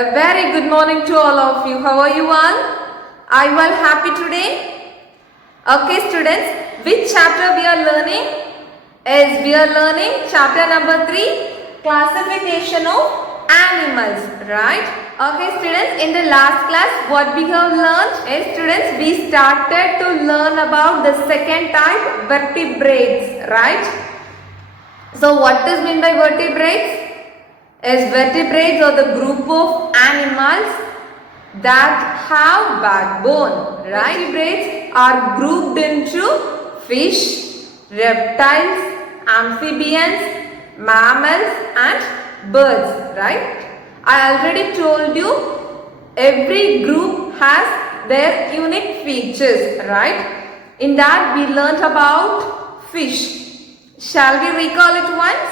A very good morning to all of you. How are you all? Are you all happy today? Okay students, which chapter we are learning? Yes, we are learning chapter number 3, classification of animals, right? Okay students, in the last class what we have learned? Yes students, we started to learn about the second type, vertebrates, right? So what is meant by vertebrates? As vertebrates are the group of animals that have backbone, right? Vertebrates are grouped into fish, reptiles, amphibians, mammals and birds, right? I already told you every group has their unique features, right? In that we learnt about fish. Shall we recall it once?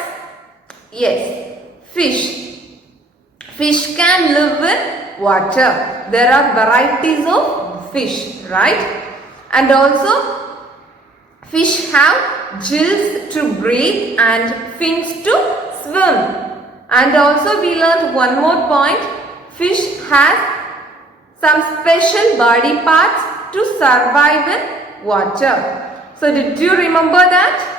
Yes. Fish. Fish can live in water. There are varieties of fish, right? And also fish have gills to breathe and fins to swim. And also we learned one more point. Fish has some special body parts to survive in water. So did you remember that?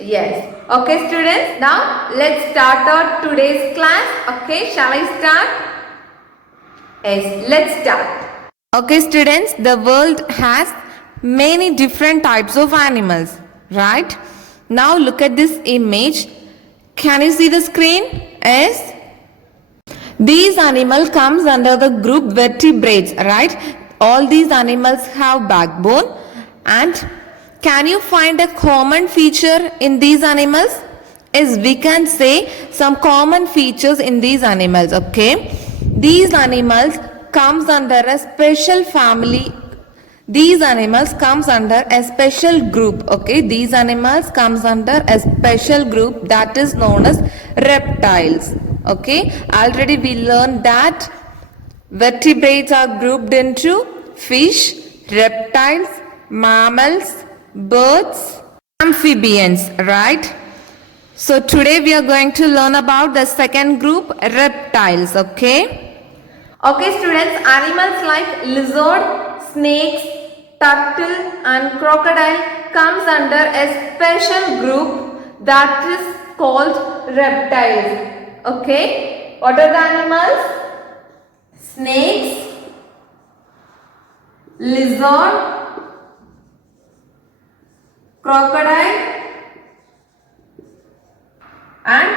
Yes. Okay students, now let's start our today's class. Okay, shall I start? Yes, let's start. Okay students, the world has many different types of animals, right? Now look at this image. Can you see the screen? Yes. These animals comes under the group vertebrates, right? All these animals have backbone. And can you find a common feature in these animals? Yes, we can say some common features in these animals, okay? These animals comes under a special family. These animals comes under a special group, okay? These animals comes under a special group that is known as reptiles, okay? Already we learned that vertebrates are grouped into fish, reptiles, mammals, birds, amphibians, right? So today we are going to learn about the second group, reptiles, okay? Okay students, animals like lizard, snakes, turtle and crocodile comes under a special group that is called reptiles, okay? What are the animals? Snakes, lizard, crocodile and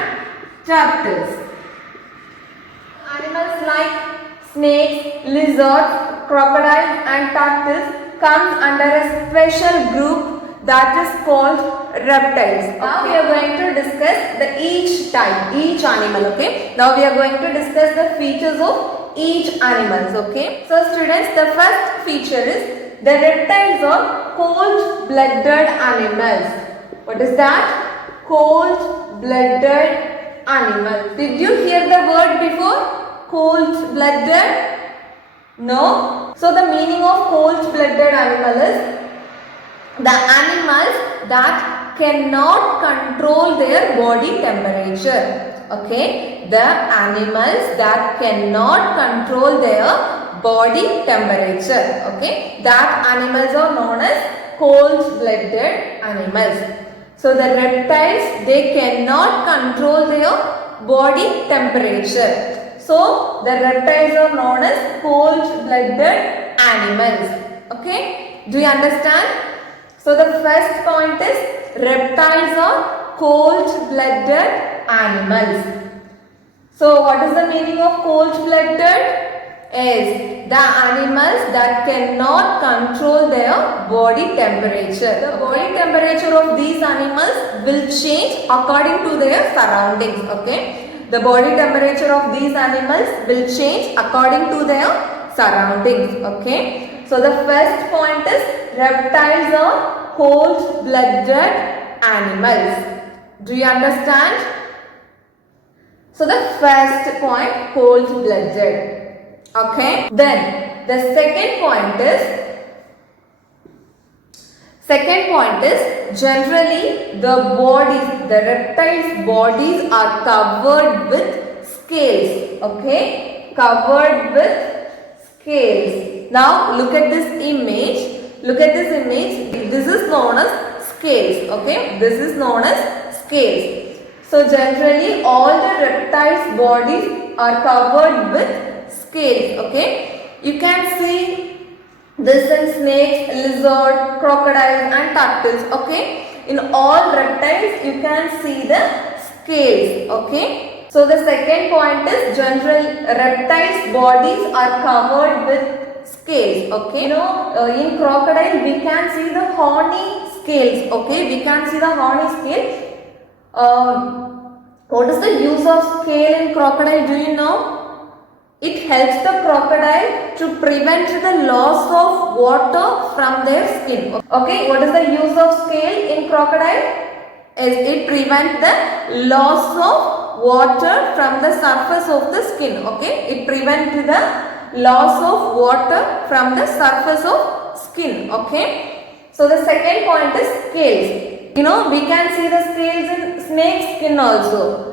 turtles. Animals like snakes, lizards, crocodiles and turtles comes under a special group that is called reptiles. Okay. Now we are going to discuss the each type, each animal, okay? Now we are going to discuss the features of each animals, okay? So students, the first feature is the reptiles are cold-blooded animals. What is that? Cold-blooded animals. Did you hear the word before? Cold-blooded? No. So the meaning of cold-blooded animal is the animals that cannot control their body temperature. Okay. The animals that cannot control their body temperature, okay, that animals are known as cold-blooded animals. So the reptiles, they cannot control their body temperature. So the reptiles are known as cold-blooded animals, okay? Do you understand? So the first point is reptiles are cold-blooded animals. So what is the meaning of cold-blooded? Is the animals that cannot control their body temperature. The body temperature of these animals will change according to their surroundings, okay? The body temperature of these animals will change according to their surroundings, okay? So the first point is reptiles are cold-blooded animals. Do you understand? So the first point, cold-blooded. Okay. Then the second point is generally the reptiles' bodies are covered with scales. Okay. covered with scales. Now look at this image. Look at this image. This is known as scales. Okay, this is known as scales. So generally all the reptiles' bodies are covered with scales. Okay, you can see this in snakes, lizard, crocodiles and turtles. Okay, in all reptiles you can see the scales. Okay, so the second point is general reptiles' bodies are covered with scales. Okay, in crocodile we can see the horny scales. Okay, we can see the horny scale. What is the use of scale in crocodile? Do you know? It helps the crocodile to prevent the loss of water from their skin. Okay, what is the use of scale in crocodile? It prevents the loss of water from the surface of the skin. Okay, it prevents the loss of water from the surface of skin. Okay, so the second point is scales. We can see the scales in snake skin also.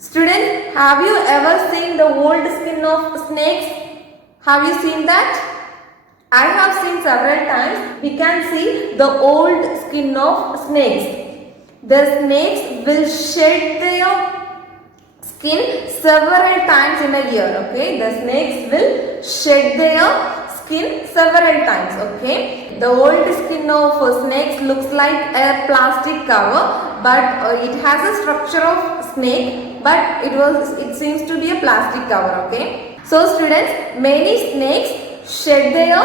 Students, have you ever seen the old skin of snakes? Have you seen that? I have seen several times. We can see the old skin of snakes. The snakes will shed their skin several times in a year. Okay, the snakes will shed their skin several times. Okay, the old skin of snakes looks like a plastic cover, but it has a structure of snake, but it seems to be a plastic cover. Okay, so students, many snakes shed their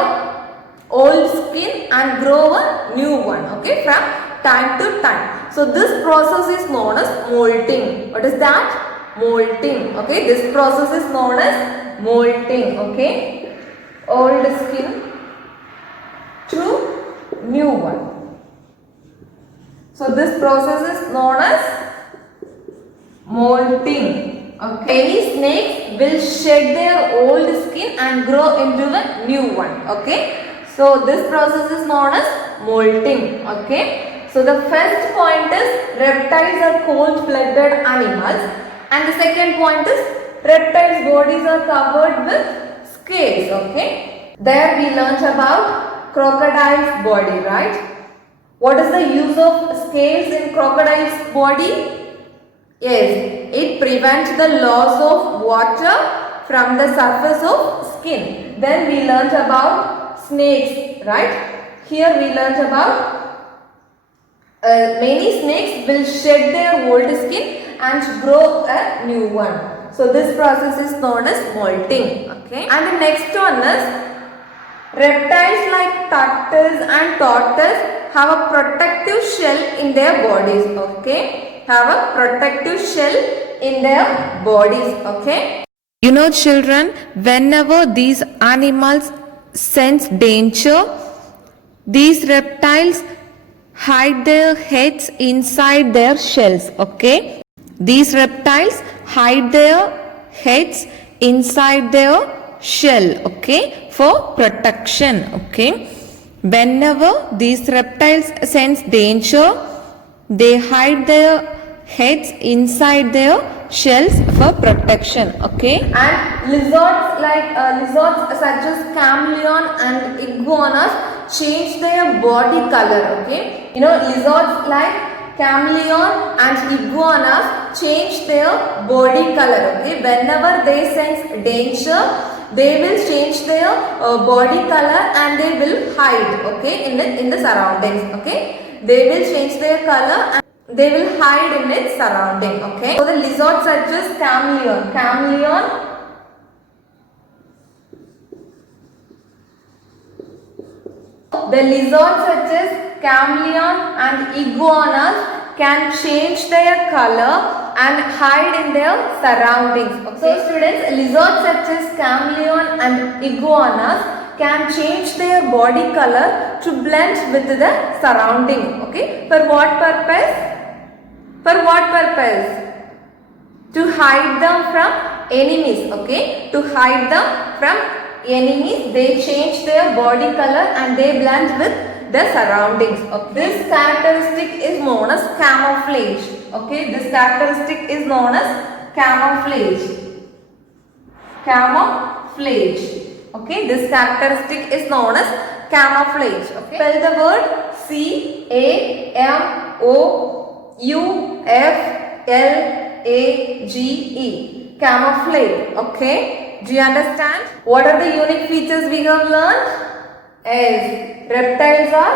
old skin and grow a new one. Okay, from time to time. So this process is known as molting. What is that? Molting. Okay, this process is known as molting. Okay, old skin to new one. So this process is known as molting. Okay. Many snakes will shed their old skin and grow into a new one. Okay. So this process is known as molting. Okay. So the first point is reptiles are cold-blooded animals, and the second point is reptiles' bodies are covered with scales. Okay. There we learnt about crocodile's body, right? What is the use of scales in crocodile's body? Yes, it prevents the loss of water from the surface of skin. Then we learnt about snakes, right? Here we learnt about many snakes will shed their old skin and grow a new one. So this process is known as molting. Okay. And the next one is reptiles like turtles and tortoise have a protective shell in their bodies. Okay, have a protective shell in their bodies. Okay. Children, whenever these animals sense danger, these reptiles hide their heads inside their shells. Okay, these reptiles hide their heads inside their shell. Okay, for protection. Okay, whenever these reptiles sense danger, they hide their heads inside their shells for protection. Okay, and lizards such as chameleon and iguanas change their body color. Okay, lizards like chameleon and iguanas change their body color. Okay, whenever they sense danger, they will change their body color and they will hide. Okay, in the surroundings. Okay, they will change their color and they will hide in its surrounding. Okay, so the lizards such as chameleon the lizards such as chameleon and iguanas can change their color and hide in their surroundings. Okay. So students, lizards such as chameleon and iguanas can change their body color to blend with the surrounding. Okay. For what purpose? For what purpose? To hide them from enemies. Okay. To hide them from enemies, they change their body color and they blend with the surroundings. Okay. This characteristic is known as camouflage. Okay. This characteristic is known as camouflage. camouflage. Okay, this characteristic is known as camouflage. Okay, spell the word camouflage. Camouflage. Okay, do you understand? What are the unique features we have learned? Is reptiles are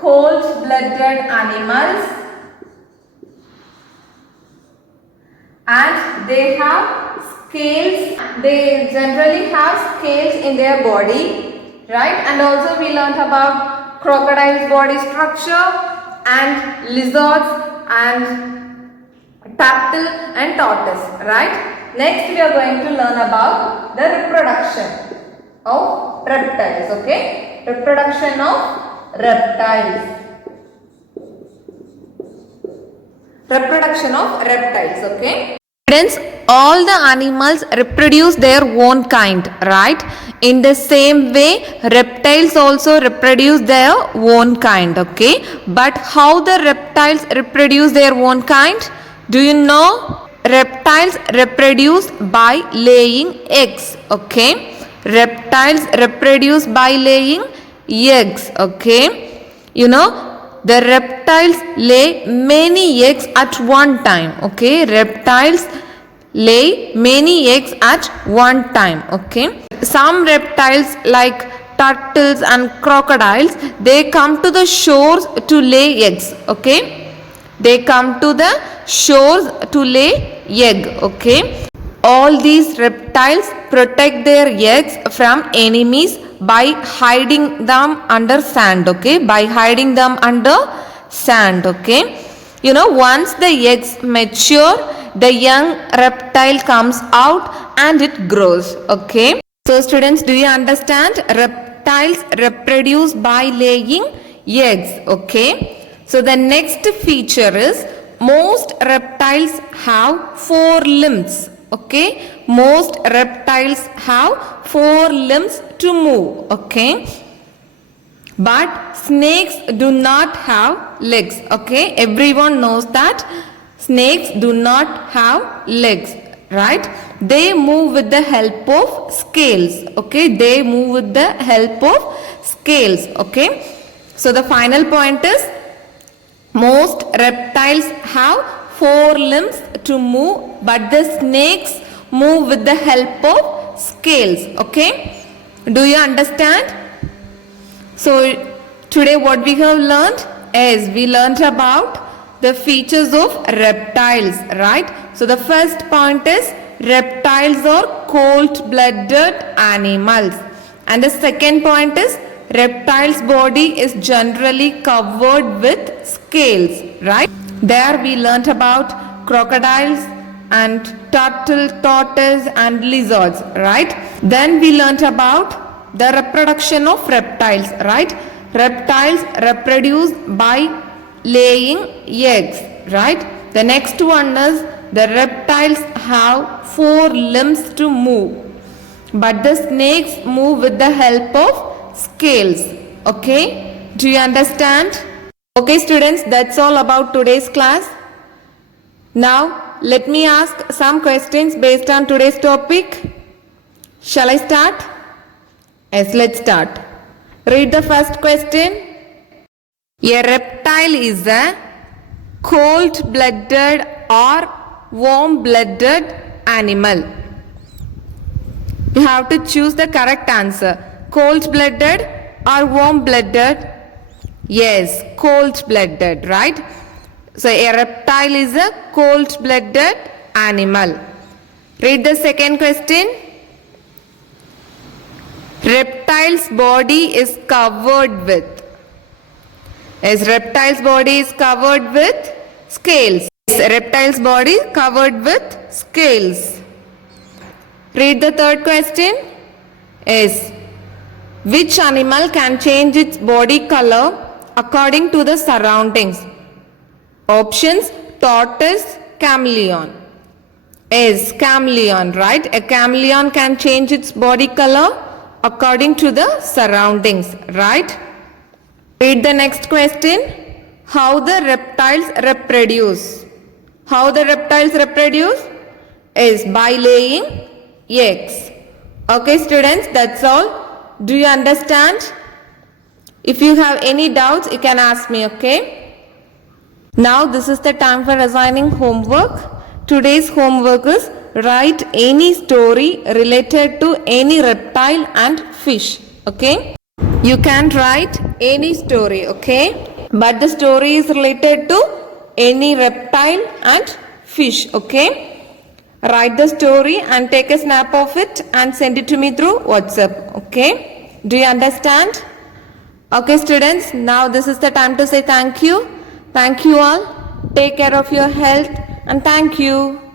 cold-blooded animals and they have scales. They generally have scales in their body, right? And also we learned about crocodile's body structure and lizards and turtle and tortoise, right? Next we are going to learn about the reproduction of reptiles. Okay, reproduction of reptiles. Reproduction of reptiles. Okay. Students, all the animals reproduce their own kind, right? In the same way, reptiles also reproduce their own kind, okay? But how the reptiles reproduce their own kind? Do you know? Reptiles reproduce by laying eggs, okay? Reptiles reproduce by laying eggs, okay? You know, the reptiles lay many eggs at one time, okay? Reptiles lay many eggs at one time, okay? Some reptiles like turtles and crocodiles, they come to the shores to lay eggs, okay? They come to the shores to lay egg, okay? All these reptiles protect their eggs from enemies by hiding them under sand, okay? By hiding them under sand, okay? You know, once the eggs mature, the young reptile comes out and it grows, okay? So students, do you understand? Reptiles reproduce by laying eggs, okay? So the next feature is most reptiles have 4 limbs, okay? Most reptiles have 4 limbs to move, okay? But snakes do not have legs, okay? Everyone knows that snakes do not have legs, right? They move with the help of scales, okay? They move with the help of scales, okay? So the final point is most reptiles have 4 limbs to move, but the snakes move with the help of scales, okay? Do you understand? So today what we have learned is we learned about the features of reptiles, right? So the first point is reptiles are cold-blooded animals. And the second point is reptiles' body is generally covered with scales, right? There we learnt about crocodiles and turtle, tortoise and lizards, right? Then we learnt about the reproduction of reptiles, right? Reptiles reproduce by laying eggs, right? The next one is the reptiles have 4 limbs to move, but the snakes move with the help of scales, okay? Do you understand? Okay students, that's all about today's class. Now let me ask some questions based on today's topic. Shall I start? Yes, let's start. Read the first question. A reptile is a cold-blooded or warm-blooded animal. You have to choose the correct answer. Cold-blooded or warm-blooded? Yes, cold-blooded, right? So a reptile is a cold-blooded animal. Read the second question. Reptile's body is covered with. Yes, reptile's body is covered with scales. Yes, reptile's body covered with scales. Read the third question. Yes. Which animal can change its body color according to the surroundings? Options: tortoise, chameleon. Yes, chameleon, right? A chameleon can change its body color according to the surroundings, right? Read the next question. How the reptiles reproduce? How the reptiles reproduce? Is by laying eggs. Okay, students, that's all. Do you understand? If you have any doubts, you can ask me, okay? Now, this is the time for assigning homework. Today's homework is write any story related to any reptile and fish, okay? You can write any story, okay? But the story is related to any reptile and fish, okay? Write the story and take a snap of it and send it to me through WhatsApp, okay? Do you understand? Okay, students, now this is the time to say thank you. Thank you all. Take care of your health and thank you.